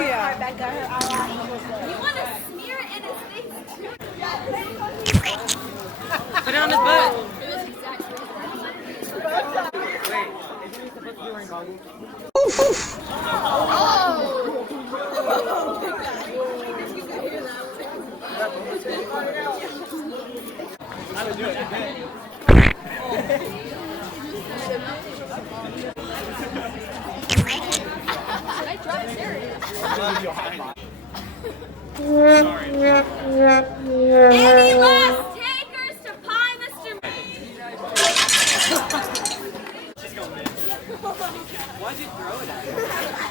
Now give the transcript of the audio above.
yeah. You want to smear it in his face too? Put it on his butt. Any last takers to pie, Mr. Why'd you throw it at him?